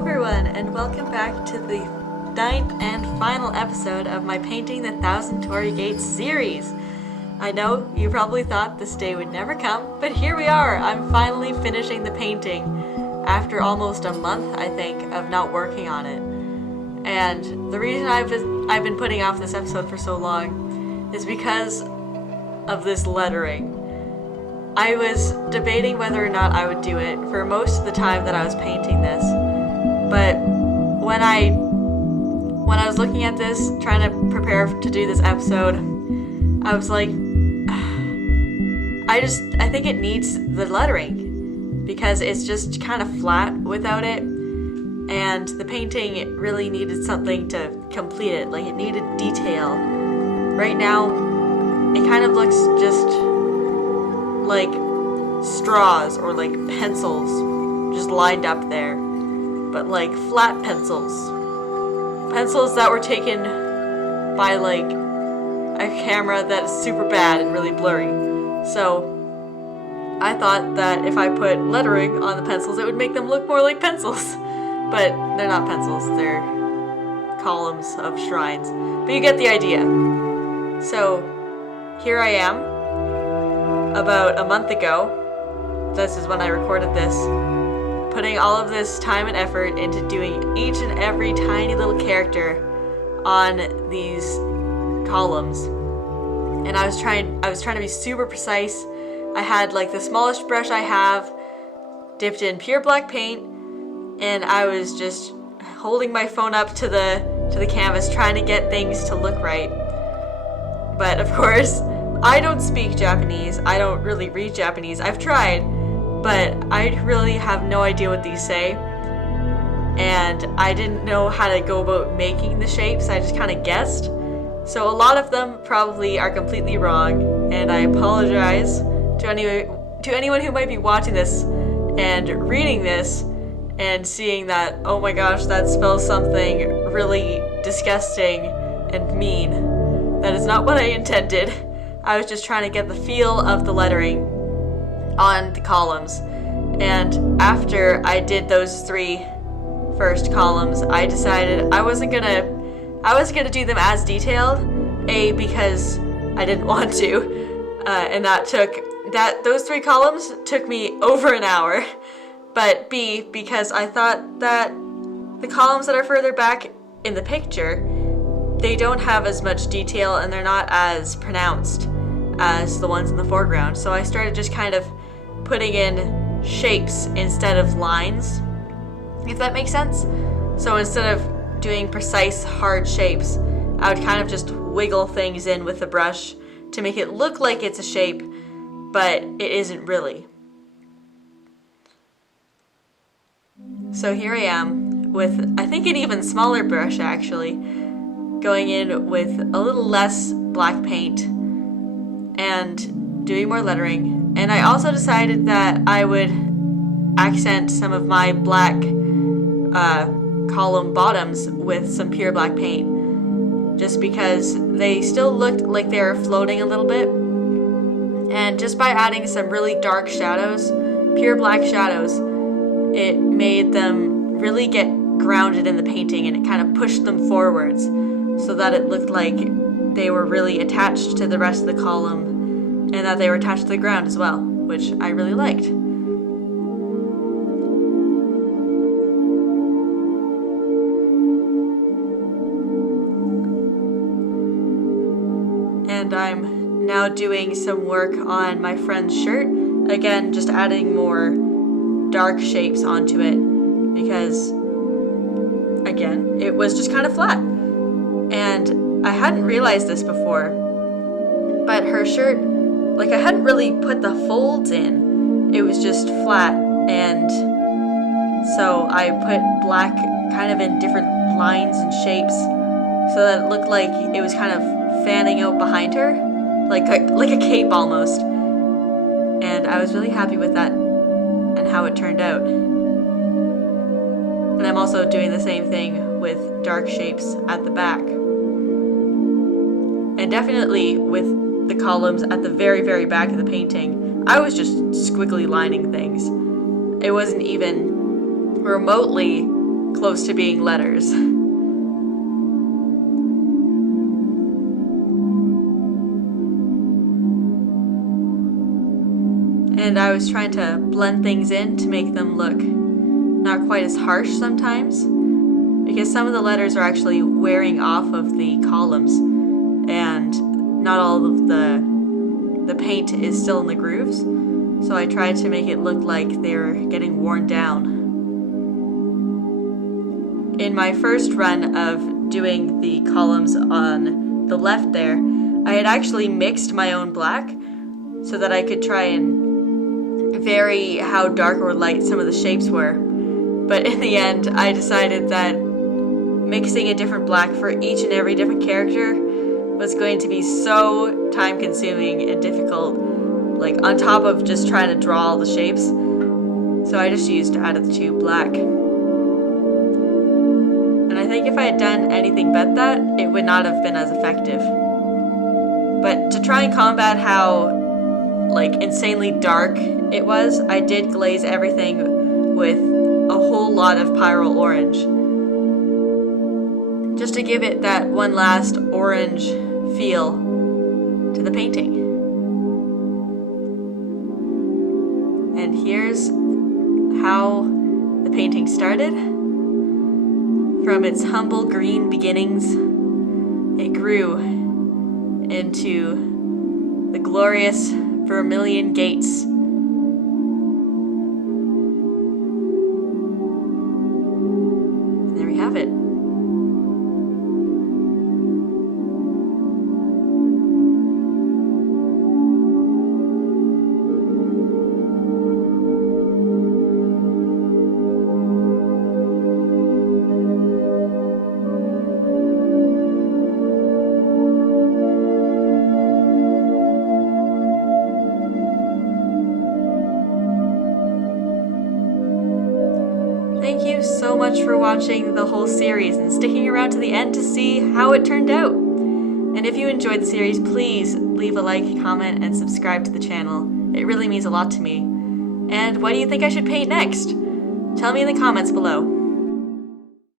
everyone, and welcome back to the 9th and final episode of my Painting the Thousand Torii Gates series. I know you probably thought this day would never come, but here we are. I'm finally finishing the painting after almost a month, I think, of not working on it. And the reason I've been putting off this episode for so long is because of this lettering. I was debating whether or not I would do it for most of the time that I was painting this, but when I was looking at this, trying to prepare to do this episode, I was like, I think it needs the lettering because it's just kind of flat without it, and the painting really needed something to complete it. Like, it needed detail. Right now, it kind of looks just like straws or like pencils just lined up there, but like flat pencils that were taken by like a camera that's super bad and really blurry. So I thought that if I put lettering on the pencils, it would make them look more like pencils, but they're not pencils, they're columns of shrines, but you get the idea. So here I am. About a month ago, this is when I recorded this, putting all of this time and effort into doing each and every tiny little character on these columns. And I was trying to be super precise. I had like the smallest brush I have, dipped in pure black paint, and I was just holding my phone up to the canvas trying to get things to look right. But of course, I don't speak Japanese. I don't really read Japanese. I've tried, but I really have no idea what these say. And I didn't know how to go about making the shapes. I just kind of guessed. So a lot of them probably are completely wrong, and I apologize to anyone who might be watching this and reading this and seeing that, oh my gosh, that spells something really disgusting and mean. That is not what I intended. I was just trying to get the feel of the lettering on the columns. And after I did those 3 first columns, I decided I wasn't gonna do them as detailed. A, because I didn't want to, and those 3 columns took me over an hour. But B, because I thought that the columns that are further back in the picture, they don't have as much detail and they're not as pronounced as the ones in the foreground. So I started just kind of putting in shapes instead of lines, if that makes sense. So instead of doing precise, hard shapes, I would kind of just wiggle things in with the brush to make it look like it's a shape, but it isn't really. So here I am with, I think, an even smaller brush actually, going in with a little less black paint and doing more lettering. And I also decided that I would accent some of my black column bottoms with some pure black paint, just because they still looked like they were floating a little bit. And just by adding some really dark shadows, pure black shadows, it made them really get grounded in the painting, and it kind of pushed them forwards so that it looked like they were really attached to the rest of the column and that they were attached to the ground as well, which I really liked. And I'm now doing some work on my friend's shirt. Again, just adding more dark shapes onto it because, again, it was just kind of flat. And I hadn't realized this before, but her shirt, like, I hadn't really put the folds in. It was just flat, and so I put black kind of in different lines and shapes so that it looked like it was kind of fanning out behind her, like a cape almost. And I was really happy with that and how it turned out. And I'm also doing the same thing with dark shapes at the back. And definitely with the columns at the very, very back of the painting, I was just squiggly lining things. It wasn't even remotely close to being letters. And I was trying to blend things in to make them look not quite as harsh sometimes, because some of the letters are actually wearing off of the columns, and not all of the paint is still in the grooves, so I tried to make it look like they're getting worn down. In my first run of doing the columns on the left there, I had actually mixed my own black so that I could try and vary how dark or light some of the shapes were. But in the end, I decided that mixing a different black for each and every different character was going to be so time-consuming and difficult, like on top of just trying to draw all the shapes. So I just used out of the two black. And I think if I had done anything but that, it would not have been as effective. But to try and combat how insanely dark it was, I did glaze everything with a whole lot of Pyrrole Orange, just to give it that one last orange feel to the painting. And here's how the painting started. From its humble green beginnings, it grew into the glorious vermilion gates. And there we have it. Thank you so much for watching the whole series and sticking around to the end to see how it turned out. And if you enjoyed the series, please leave a like, comment, and subscribe to the channel. It really means a lot to me. And what do you think I should paint next? Tell me in the comments below.